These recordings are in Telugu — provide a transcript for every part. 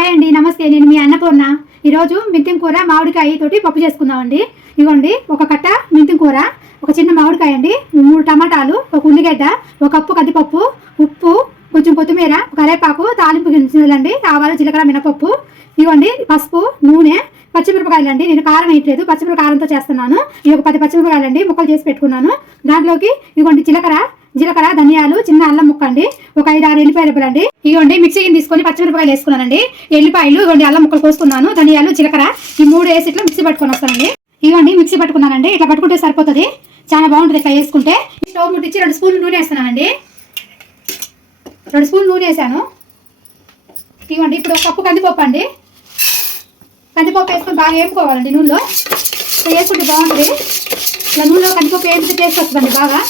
హాయ్ అండి నమస్తే. నేను మీ అన్నపూర్ణ. ఈరోజు మెంతిం కూర మామిడికాయ తోటి పప్పు చేసుకుందామండి. ఇవ్వండి ఒక కట్ట మెంతిం కూర ఒక చిన్న మామిడికాయ అండి మూడు టమాటాలు ఒక ఉల్లిగడ్డ ఒక కప్పు కందిపప్పు ఉప్పు కొంచెం కొత్తిమీర కరేపాకు తాలింపు గింజలండి ఆవాలు జీలకర్ర మినపప్పు. ఇవ్వండి పసుపు నూనె పచ్చిమిరపకాయలు అండి నేను కారం వేయట్లేదు పచ్చిమిరపకాయ కారంతో చేస్తున్నాను. ఇవి ఒక పది పచ్చిమిరపకాయలు అండి ముక్కలు చేసి పెట్టుకున్నాను. దాంట్లోకి ఇవ్వండి జీలకర్ర జీలకర్ర ధనియాలు చిన్న అల్లం ముక్క అండి. ఒక ఐదు ఆరు ఎల్లిపాయలు రెబ్బలు అండి. ఇవ్వండి మిక్సీకి తీసుకొని పచ్చిమిరపకాయలు వేసుకున్నానండి. ఎల్లిపాయలు ఇవ్వండి అల్లం ముక్కలు కోసుకున్నాను. ధనియాలు జీలకర్ర ఈ మూడు వేసి ఇట్లా మిక్సీ పట్టుకొని వస్తానండి. ఇవ్వండి మిక్సీ పట్టుకున్నానండి. ఇట్లా పట్టుకుంటే సరిపోతుంది. చాలా బాగుంటుంది ఇట్లా వేసుకుంటే. స్టవ్ ముట్టించి రెండు స్పూన్లు నూనె వేస్తున్నానండి రెండు స్పూన్లు నూనె వేసాను. ఇవ్వండి ఇప్పుడు ఒక కప్పు కందిపప్పు అండి. కందిపప్పు వేసుకొని బాగా వేపుకోవాలండి నూనెలో. వేసుకుంటే బాగుంటుంది. ఇట్లా నూనెలో కందిపప్పు వేపితే టేస్ట్ వస్తుందండి బాగా.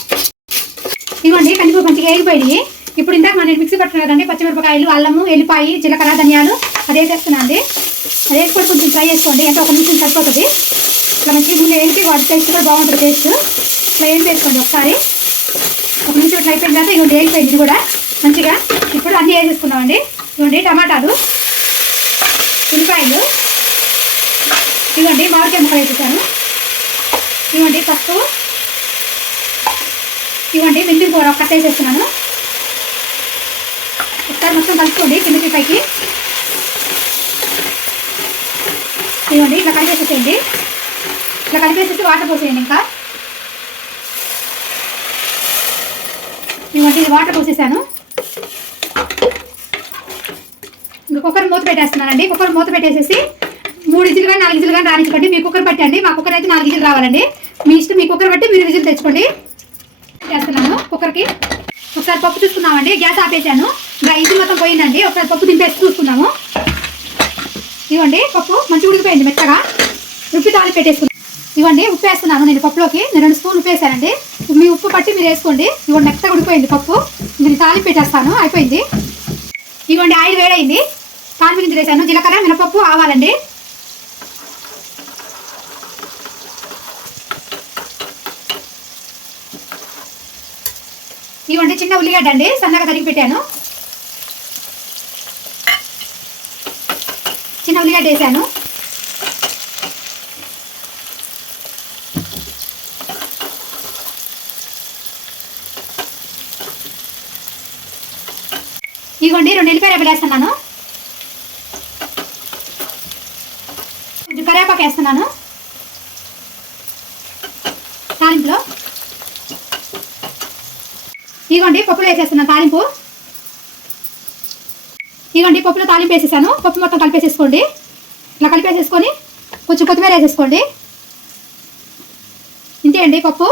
వేగిపోయి ఇప్పుడు ఇందాక మనం మిక్సీ పట్టుకున్నాం కదండి పచ్చిమిరపకాయలు అల్లము ఎల్లిపాయి జీలకర్ర ధనియాలు అది వేసేస్తున్నాను అండి అది వేసుకొని కొంచెం ఫ్రై చేసుకోండి అంటే ఒక నిమిషం సరిపోతుంది. ఇట్లా మంచి ముందు వేసి వాటి టేస్ట్ కూడా బాగుంటుంది టేస్ట్. ఇట్లా ఏం చేసుకోండి ఒకసారి. ఒక నిమిషం ఇట్లా అయిపోయిన తర్వాత ఇవ్వండి వేగిపోయింది ఇది కూడా. మంచిగా ఇప్పుడు అన్నీ వేసేసుకున్నామండి ఇవ్వండి టమాటాలు ఉల్లిపాయలు. ఇవ్వండి మామిడికాయ ముక్కలు వేసేసాను. ఇవ్వండి పసుపు ఇవ్వండి మెంతులు కూర కట్ వేసేస్తున్నాను ఒకసారి మొత్తం కలుపుకోండి కిందకి పైకి ఇవ్వండి ఇట్లా కలిపేసేసేయండి ఇట్లా కలిపేసేసి వాటర్ పోసేయండి ఇంకా. ఇవ్వండి ఇది వాటర్ పోసేసాను. ఇంకా కుక్కర్ మూత పెట్టేస్తున్నానండి. కుక్కర్ మూత పెట్టేసేసి మూడు ఇజులు కానీ నాలుగు ఇజులు కానీ రానించుకోండి మీ కుక్కర్ పట్టండి. మా కుక్కర్ అయితే నాలుగు ఇజులు రావాలండి. మీ ఇష్టం మీ కుక్కర్ బట్టి మీరు విజిల్ తెచ్చుకోండి. చేస్తున్నాను. కుక్కర్కి ఒకసారి పప్పు చూసుకున్నామండి గ్యాస్ ఆపేసాను ఇంకా ఇది మొత్తం పోయిందండి. ఒకసారి పప్పు దింపేసి చూసుకున్నాము ఇవ్వండి పప్పు మంచి ఉడికిపోయింది మెత్తగా. ఉప్పు తాలి పెట్టేసుకున్నాను ఇవ్వండి ఉప్పు వేస్తున్నాను నేను పప్పులోకి. నేను రెండు స్పూన్ ఉప్పు వేసానండి మీ ఉప్పు పట్టి మీరు వేసుకోండి. ఇవ్వండి మెత్తగా ఉడికిపోయింది పప్పు. నేను తాలింపు పెట్టేస్తాను. అయిపోయింది. ఇవ్వండి ఆయిల్ వేడైంది. తాలింపు గింజలు వేసాను జీలకర్ర మినపప్పు ఆవాలండి. ఇవ్వండి చిన్న ఉల్లిగడ్డ అండి సన్నగా తరిగి పెట్టాను. చిన్న ఉల్లిగడ్డ వేసాను. ఇవ్వండి రెండు ఎల్లిపాయ వేస్తున్నాను. కరేపాకు వేస్తున్నాను. ఇవ్వండి పప్పులో వేసేస్తున్నాను తాలింపు. ఇవ్వండి పప్పులో తాలింపు వేసేసాను. పప్పు మొత్తం కలిపేసేసుకోండి. ఇలా కలిపేసేసుకొని కొంచెం కొత్తిమీర వేసేసుకోండి. ఇంతే అండి పప్పు.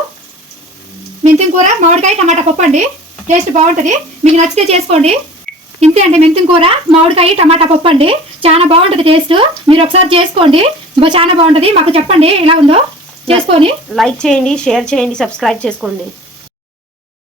మెంతిం కూర మామిడికాయ టమాటా పప్పు అండి. టేస్ట్ బాగుంటుంది. మీకు నచ్చితే చేసుకోండి. ఇంతే అండి మెంతిం కూర మామిడికాయ టమాటా పప్పు అండి. చాలా బాగుంటుంది టేస్ట్. మీరు ఒకసారి చేసుకోండి. చాలా బాగుంటుంది. మాకు చెప్పండి ఎలా ఉందో. చేసుకొని. లైక్ చేయండి షేర్ చేయండి సబ్స్క్రైబ్ చేసుకోండి.